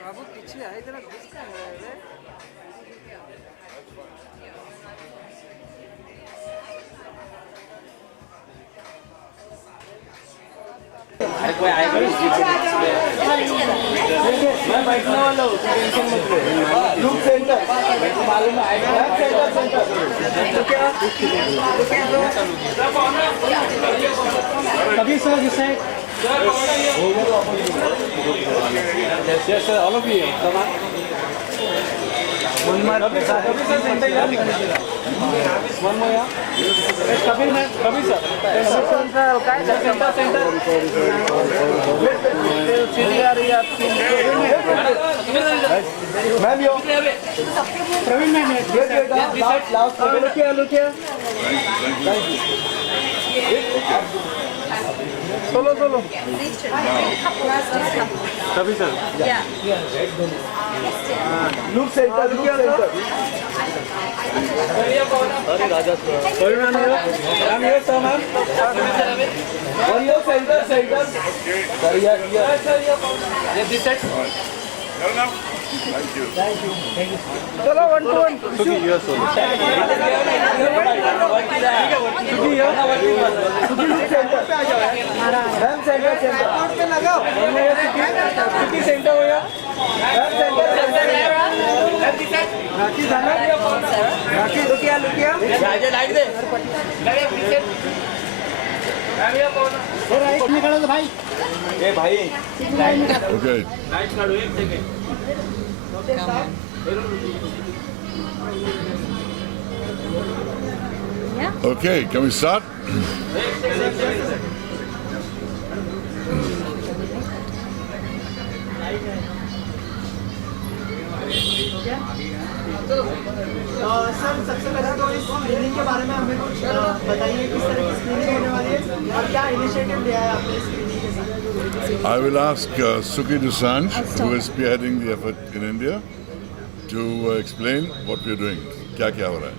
बाबू पीछे आए तेरा घुस का है कोई आएगा मैं बैठने वाला हूँ टेंशन मत ले लुक सेंटर मालूम है आएगा सेंटर तो क्या कभी सर जिसे yes sir all of you come on one more कभी सर सेंटर यार one more यार कभी सर सेंटर काय सेंटर सीधी आ रही है आपकी मैम यो प्रवीण मैम लास्ट लोग क्या सोलो कभी सर लुक सेंटर अरे राजा सर मैम ये सर मैम और ये सेंटर सर ये दिस सेट Thank you. चलो 1 to 1. Suki, you are solo. Suki centre पे आ जाओ यार. मैम सेंटर पे लगाओ. सुकी सेंटर हो गया. Ma'am centre. राखी जाना. राखी लुकिया. राजा लाइट दे. राइट निकालो तो भाई. ए भाई. Okay. लाइट काढो 1 second. Okay, can we start? Sir सबसे पहले तो इस स्क्रीनिंग के बारे में हमें कुछ बताइए किस तरह की स्क्रीनिंग होने वाली है और क्या इनिशिएटिव लिया है आपने स्क्रीनिंग के साथ. I will ask Suki Dusanj, who is spearheading the effort in India, to explain what we're doing. Kya ho raha hai?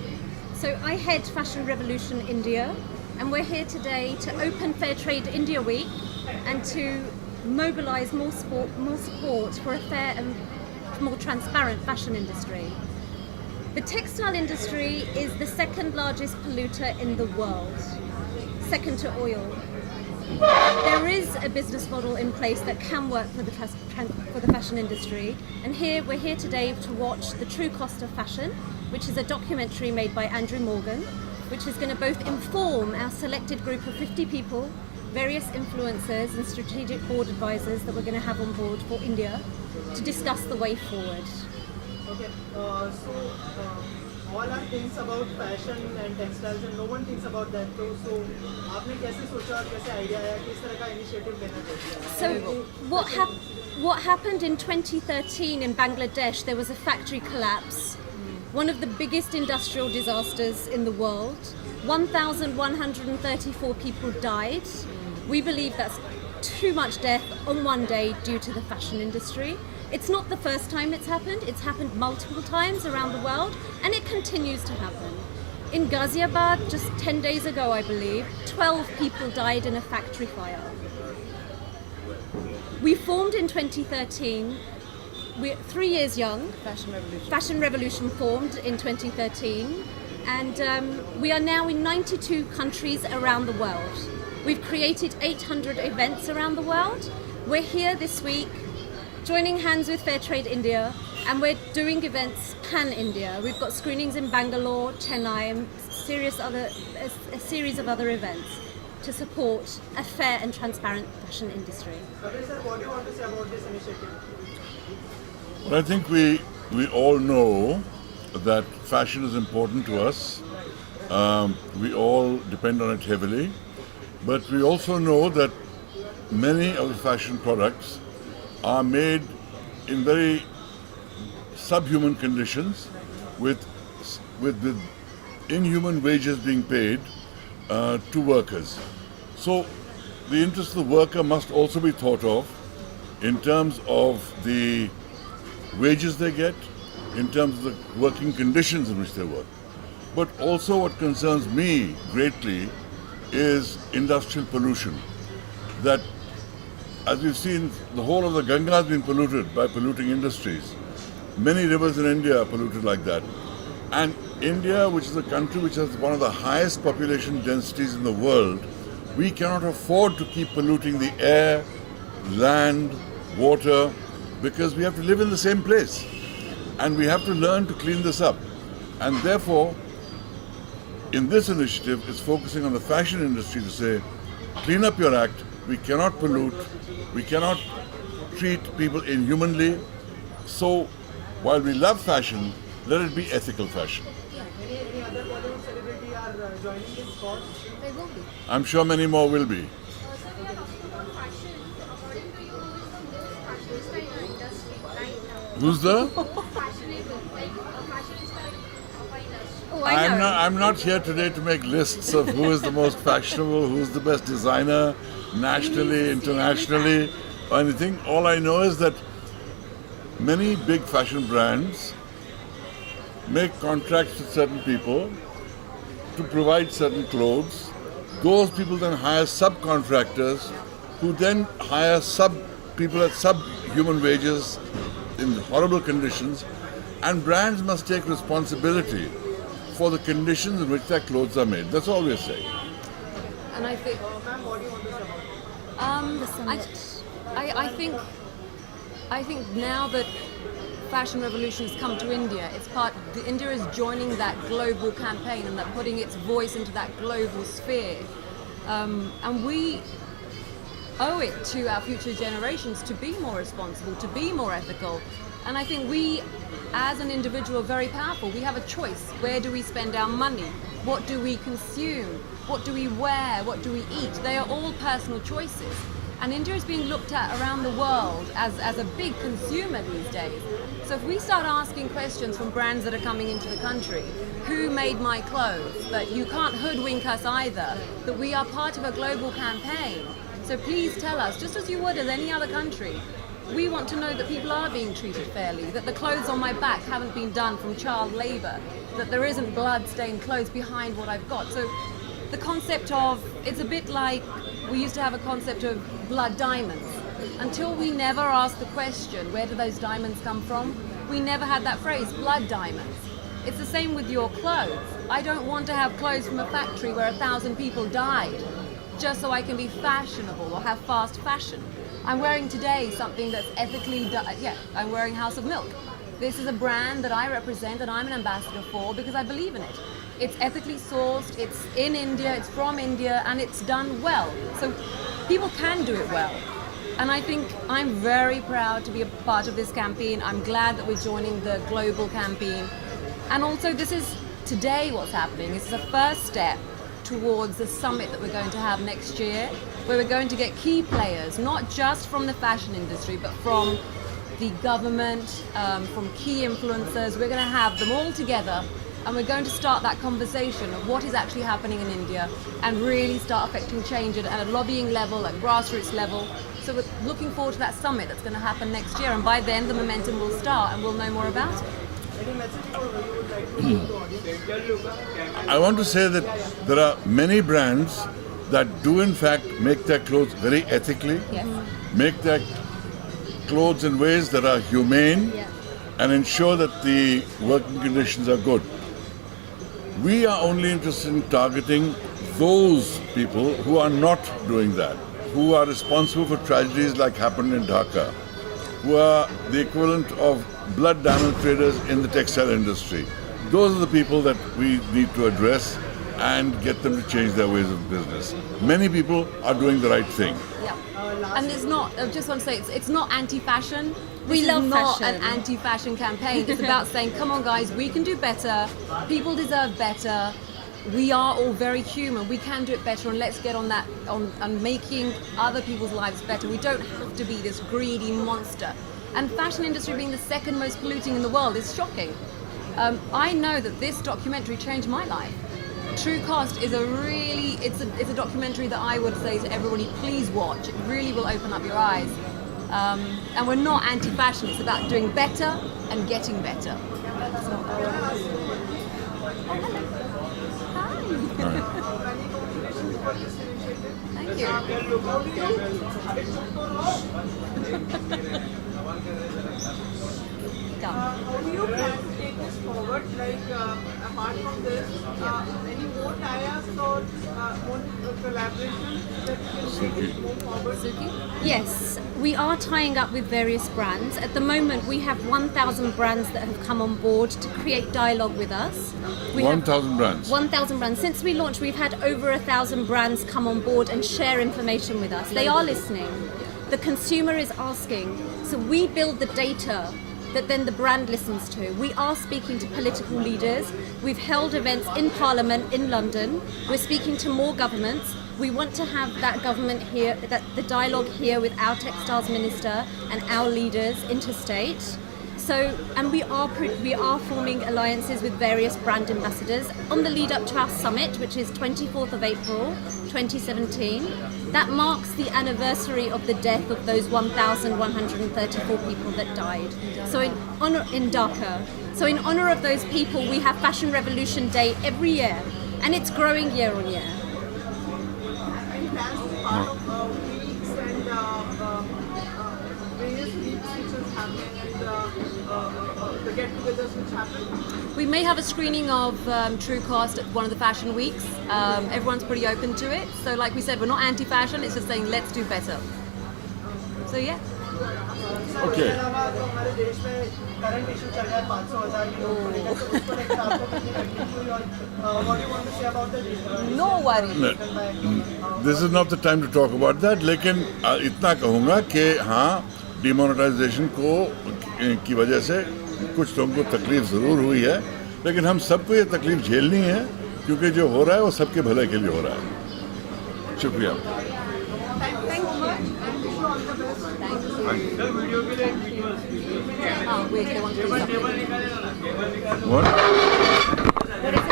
So I head Fashion Revolution India, and we're here today to open Fair Trade India Week and to mobilise more support for a fair and more transparent fashion industry. The textile industry is the second largest polluter in the world, second to oil. There is a business model in place that can work for the fashion industry, and we're here today to watch The True Cost of Fashion, which is a documentary made by Andrew Morgan, which is going to both inform our selected group of 50 people, various influencers and strategic board advisors that we're going to have on board for India to discuss the way forward. Okay, so all are things about fashion and textiles and no one thinks about that too. So आपने कैसे सोचा और कैसे idea आया किस तरह का initiative लेना चाहिए? So what happened in 2013 in Bangladesh, there was a factory collapse, one of the biggest industrial disasters in the world. 1,134 people died. We believe that's too much death on one day due to the fashion industry. It's not the first time it's happened multiple times around the world, and it continues to happen. In Ghaziabad, just 10 days ago I believe, 12 people died in a factory fire. We formed in 2013, we're 3 years young. Fashion Revolution formed in 2013, and we are now in 92 countries around the world. We've created 800 events around the world. We're here this week joining hands with Fair Trade India, and we're doing events pan-India. We've got screenings in Bangalore, Chennai, and a series of other events to support a fair and transparent fashion industry. Sir, what do you want to say about this initiative? Well, I think we all know that fashion is important to us. We all depend on it heavily, but we also know that many of the fashion products are made in very subhuman conditions with inhuman wages being paid to workers. So the interest of the worker must also be thought of in terms of the wages they get, in terms of the working conditions in which they work. But also what concerns me greatly is industrial pollution. That, as we've seen, the whole of the Ganga has been polluted by polluting industries. Many rivers in India are polluted like that. And India, which is a country which has one of the highest population densities in the world, we cannot afford to keep polluting the air, land, water, because we have to live in the same place. And we have to learn to clean this up. And therefore, in this initiative, it's focusing on the fashion industry to say, clean up your act, we cannot pollute, we cannot treat people inhumanly. So, while we love fashion, let it be ethical fashion. Any other Bollywood celebrity are joining this cause? They will be. I'm sure many more will be. So we are talking about fashion. According to you, who is the most fashionista in the industry right now? Who's the? Most fashionable, like a fashionista of our industry. Oh, I know. I'm not here today to make lists of who is the most fashionable, who's the best designer, nationally, internationally, or anything. All I know is that many big fashion brands make contracts with certain people to provide certain clothes. Those people then hire subcontractors who then hire people at subhuman wages in horrible conditions, and brands must take responsibility for the conditions in which their clothes are made. That's all we're saying. And I think, Ma'am, what do you want to say about it? I think now that fashion revolution has come to India, India is joining that global campaign and that putting its voice into that global sphere. And we owe it to our future generations to be more responsible, to be more ethical. And I think we, as an individual, are very powerful. We have a choice. Where do we spend our money? What do we consume? What do we wear? What do we eat? They are all personal choices. And India is being looked at around the world as a big consumer these days. So if we start asking questions from brands that are coming into the country, who made my clothes? That you can't hoodwink us either, that we are part of a global campaign. So please tell us, just as you would as any other country, we want to know that people are being treated fairly, that the clothes on my back haven't been done from child labour, that there isn't blood-stained clothes behind what I've got. So the concept of, it's a bit like we used to have a concept of blood diamonds. Until we never asked the question, where do those diamonds come from? We never had that phrase, blood diamonds. It's the same with your clothes. I don't want to have clothes from a factory where 1,000 people died just so I can be fashionable or have fast fashion. I'm wearing today something that's ethically done. Yeah, I'm wearing House of Milk. This is a brand that I represent and I'm an ambassador for because I believe in it. It's ethically sourced, it's in India, it's from India, and it's done well. So people can do it well. And I think I'm very proud to be a part of this campaign. I'm glad that we're joining the global campaign. And also this is today what's happening. This is a first step towards the summit that we're going to have next year, where we're going to get key players, not just from the fashion industry, but from the government, from key influencers. We're going to have them all together, and we're going to start that conversation of what is actually happening in India and really start affecting change at a lobbying level, at grassroots level. So we're looking forward to that summit that's going to happen next year, and by then the momentum will start and we'll know more about it. Any message you would like to give to audience? I want to say that there are many brands that do in fact make their clothes very ethically, Yes. make their clothes in ways that are humane, Yeah. and ensure that the working conditions are good. We are only interested in targeting those people who are not doing that, who are responsible for tragedies like happened in Dhaka, who are the equivalent of blood diamond traders in the textile industry. Those are the people that we need to address and get them to change their ways of business. Many people are doing the right thing. Yeah. And it's not, I just want to say, it's not anti-fashion. We This love is not fashion. an anti-fashion campaign. It's about saying, come on guys, we can do better. People deserve better. We are all very human. We can do it better, and let's get on that, on making other people's lives better. We don't have to be this greedy monster. And fashion industry being the second most polluting in the world is shocking. I know that this documentary changed my life. True Cost is it's a documentary that I would say to everybody, please watch. It really will open up your eyes. And we're not anti-fashion, it's about doing better and getting better. Thank you. How do you plan to take this forward? Like, apart from this, any more tie-ups or more collaborations that can take it more forward? Suki? Yes, we are tying up with various brands. At the moment, we have 1,000 brands that have come on board to create dialogue with us. 1,000 brands. 1,000 brands. Since we launched, we've had over 1,000 brands come on board and share information with us. They are listening. The consumer is asking. So we build the data that then the brand listens to. We are speaking to political leaders. We've held events in Parliament in London. We're speaking to more governments. We want to have that government here, that the dialogue here with our textiles minister and our leaders interstate. So, and we are forming alliances with various brand ambassadors on the lead up to our summit, which is 24th of April 2017. That marks the anniversary of the death of those 1,134 people that died. So in Dhaka. So in honor of those people, we have Fashion Revolution Day every year, and it's growing year on year. Any plans to be part of weeks and various weeks which is happening and the get-togethers which happen? We may have a screening of True Cost at one of the fashion weeks. Everyone's pretty open to it. So like we said, we're not anti-fashion, it's just saying let's do better. So yeah. Okay. इसके अलावा तो हमारे देश में current issue चल रहा है 500,000 लोग को लेकर, तो उसको लेकर आपको कितनी तकलीफ हुई और what do you want to say about the No worries. This is not the time to talk about that. लेकिन इतना कहूँगा कि हाँ, डिमोनेटाइजेशन की वजह से कुछ लोगों को तकलीफ ज़रूर हुई है, लेकिन हम सबको ये तकलीफ झेलनी है, क्योंकि जो हो रहा है वो सबके भले के लिए हो रहा है. शुक्रिया. Oh, wait, they want to do something. What? What is it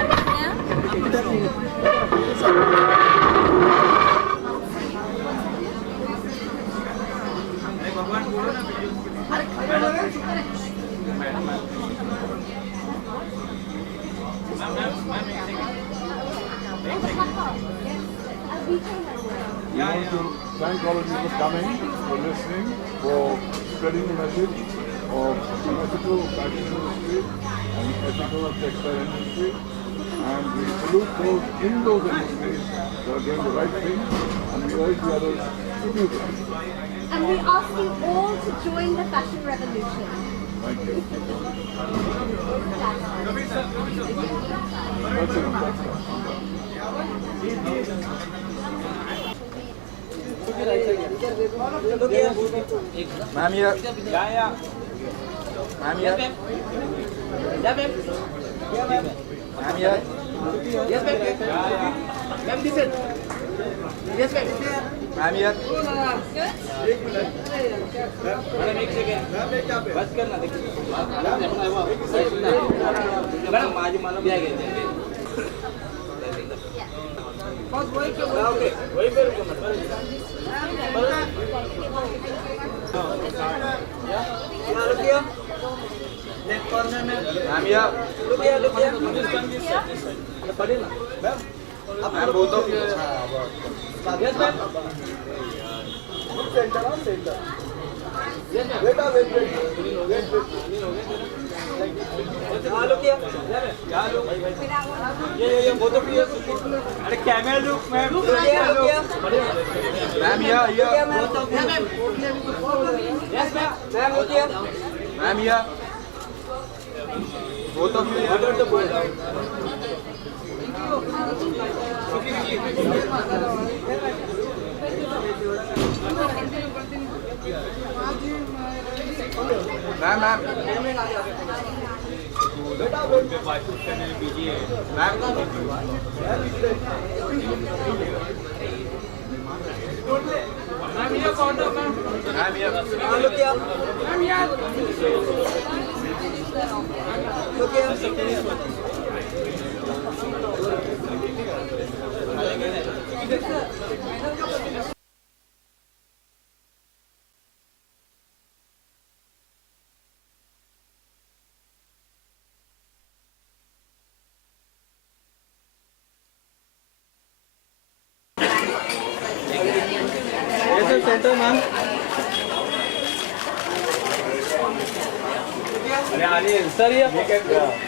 We want to thank all of you for coming, for listening, for spreading the message of the ethical fashion industry and ethical textile industry. And we salute those in those industries that are doing the right thing, and we urge the others to do that. And we ask you all to join the fashion revolution. Thank you. That's Ma'am here. Ma'am here. Ma'am here. Yes, ma'am. Ma'am, listen. Yes, ma'am. Ma'am here. Madam एक second बस करना देखिए madam माझी मला द्या घ्यायचे बस वही के ओके वही पे रुको मैडम रुकिए लेफ्ट कॉर्नर में मैम या रुकिए पढ़े ना ma'am both of yes ma'am centre on centre wait हाँ look here ये both of you अरे camera look ma'am look here ma'am here both of you yes ma'am look here ma'am here both of you what are the both ma'am ma'am बेटा ma'am ma'am ये कौन है ma'am ma'am ये लोग क्या ma'am यार ये सेंटर मैम। अरे आनी सर ये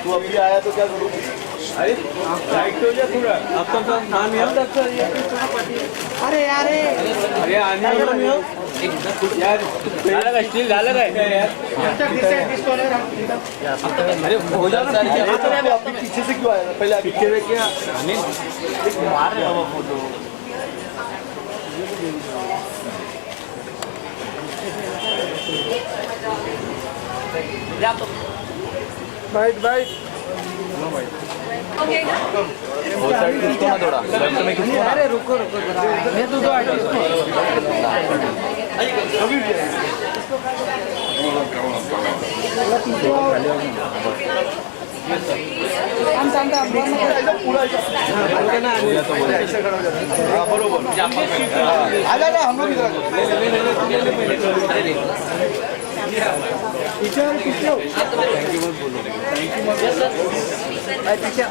तू अभी आया तो क्या करूँ? अरे राइट हो जा थोड़ा। अब तो सर नाम याद है सर ये। अरे यार अरे आनी यार डालेगा स्टील डालेगा यार। अरे हो जा सर ये पीछे से क्यों आया? पहले पीछे से क्या आनी मार रहे हो फोटो। बाइट बाइट वो साइड किसको ना थोड़ा लेफ्ट में किसको ना। अरे रुको रुको जरा मैं तो दो आइटम हम लोग टीचर कितने थैंक यू मत बोलो थैंक यू मत बोलो टीचर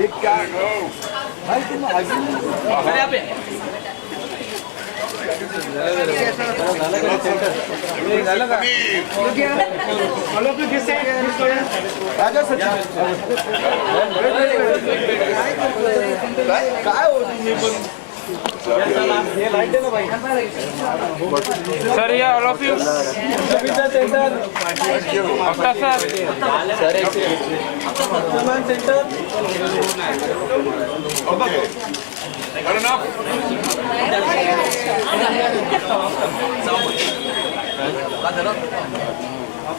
ये क्या भाई तुम आगे यहाँ पे राजा सचिन काय हो तुम्ही पण ये लाइट है ना भाई सर ये ऑल ऑफ यू सुविधा सेंटर आपका सर सर समान सेंटर ओके enough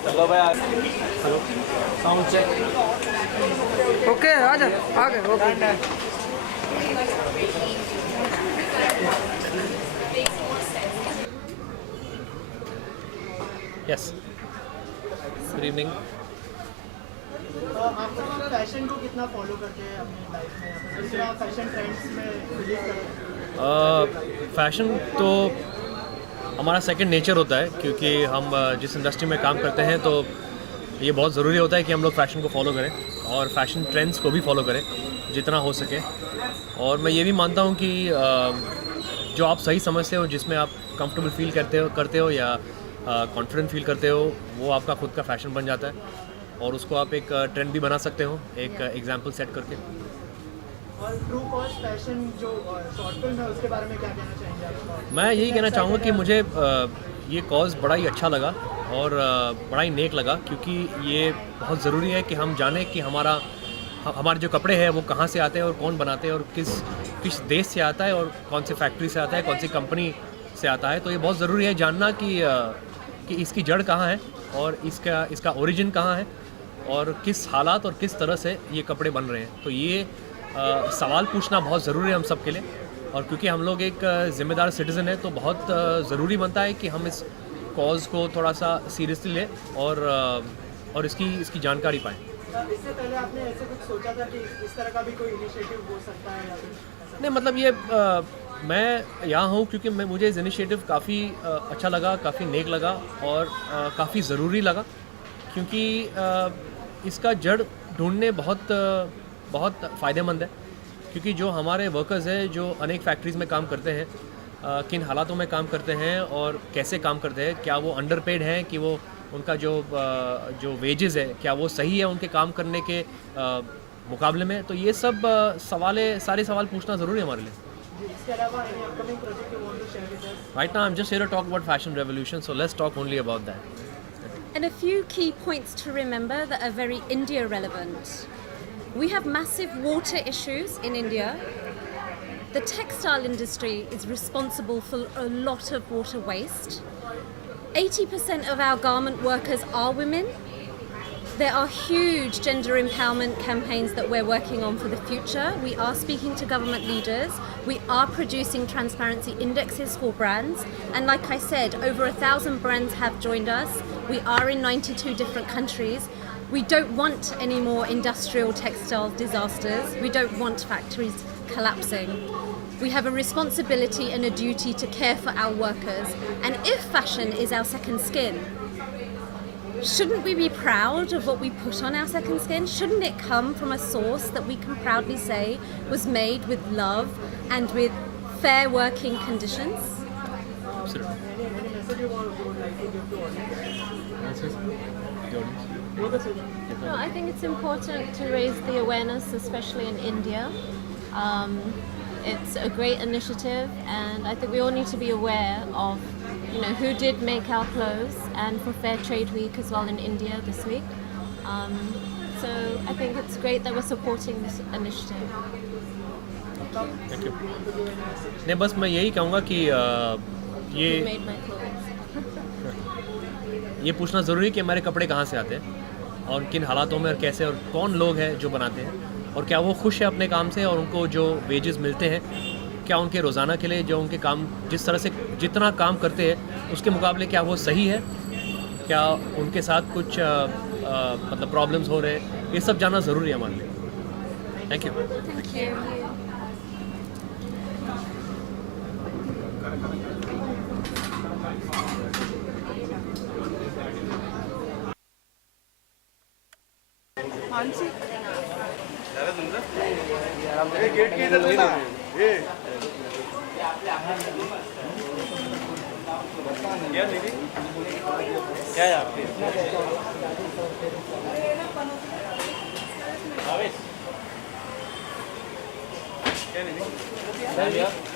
चलो भाई हेलो साउंड चेक ओके आ गए ओके Yes. Good evening. आप फैशन को कितना फॉलो करते हैं अपनी लाइफ में दूसरा फैशन ट्रेंड्स में बिलीव करते हैं? फैशन तो हमारा सेकंड नेचर होता है क्योंकि हम जिस इंडस्ट्री में काम करते हैं तो ये बहुत ज़रूरी होता है कि हम लोग फैशन को फॉलो करें और फैशन ट्रेंड्स को भी फॉलो करें जितना हो सके। और मैं ये भी मानता हूँ कि जो आप सही समझते हो, जिसमें आप कंफर्टेबल फील करते हो या कॉन्फिडेंट फील करते हो, वो आपका खुद का फैशन बन जाता है और उसको आप एक ट्रेंड भी बना सकते हो एक एग्जाम्पल सेट करके। और ट्रू कॉस्ट फैशन जो शॉर्ट फिल्म है उसके बारे में क्या कहना चाहेंगे आप? मैं यही कहना चाहूँगा कि मुझे ये कॉज बड़ा ही अच्छा लगा और बड़ा ही नेक लगा क्योंकि ये बहुत ज़रूरी है कि हम जानें कि हमारे जो कपड़े हैं वो कहाँ से आते हैं और कौन बनाते हैं और किस देश से आता है और कौन से फैक्ट्री से आता है, कौन सी कंपनी से आता है। तो ये बहुत ज़रूरी है जानना कि इसकी जड़ कहाँ है और इसका ओरिजिन कहाँ है और किस हालात और किस तरह से ये कपड़े बन रहे हैं। तो ये सवाल पूछना बहुत ज़रूरी है हम सब के लिए और क्योंकि हम लोग एक ज़िम्मेदार सिटीज़न है तो बहुत ज़रूरी बनता है कि हम इस कॉज को थोड़ा सा सीरियसली लें और इसकी जानकारी पाएँ। इससे पहले आपने ऐसे कुछ सोचा था कि इस तरह का भी कोई इनिशिएटिव हो सकता है या फिर? नहीं, मतलब ये मैं यहाँ हूँ क्योंकि मुझे इस इनिशिएटिव काफ़ी अच्छा लगा, काफ़ी नेक लगा और काफ़ी ज़रूरी लगा क्योंकि इसका जड़ ढूंढने बहुत फ़ायदेमंद है क्योंकि जो हमारे वर्कर्स हैं जो अनेक फैक्ट्रीज़ में काम करते हैं, किन हालातों में काम करते हैं और कैसे काम करते हैं, क्या वो अंडरपेड हैं कि वो उनका जो वेजेस है क्या वो सही है उनके काम करने के मुकाबले में। तो ये सब सारे सवाल पूछना ज़रूरी है हमारे लिए। इसके अलावा any upcoming project you want to share with us? Right now I'm just here to talk about fashion revolution, so let's talk only about that. And a few key points to remember that are very India relevant. We have massive water issues in India. The textile industry is responsible for a lot of water waste. 80% of our garment workers are women. There are huge gender empowerment campaigns that we're working on for the future. We are speaking to government leaders. We are producing transparency indexes for brands. And like I said, over 1,000 brands have joined us. We are in 92 different countries. We don't want any more industrial textile disasters. We don't want factories collapsing. We have a responsibility and a duty to care for our workers. And if fashion is our second skin, shouldn't we be proud of what we put on our second skin? Shouldn't it come from a source that we can proudly say was made with love and with fair working conditions? Absolutely. Any message you would like to give to audience? No, I think it's important to raise the awareness, especially in India. It's a great initiative, and I think we all need to be aware of, who did make our clothes, and for Fair Trade Week as well in India this week. So I think it's great that we're supporting this initiative. Thank you. नहीं, बस मैं यही कहूँगा कि Who ये made my clothes? ये पूछना ज़रूरी है कि हमारे कपड़े कहाँ से आते हैं और किन हालातों में और कैसे और कौन लोग हैं जो बनाते हैं और क्या वो खुश है अपने काम से और उनको जो वेजेस मिलते हैं क्या उनके रोज़ाना के लिए जो उनके काम जिस तरह से जितना काम करते हैं उसके मुकाबले क्या वो सही है, क्या उनके साथ कुछ मतलब प्रॉब्लम्स हो रहे हैं, ये सब जानना ज़रूरी है हमारे लिए। Thank you. Thank you. Gate के इधर लेना ये क्या दीदी क्या है आपके आवेश क्या दीदी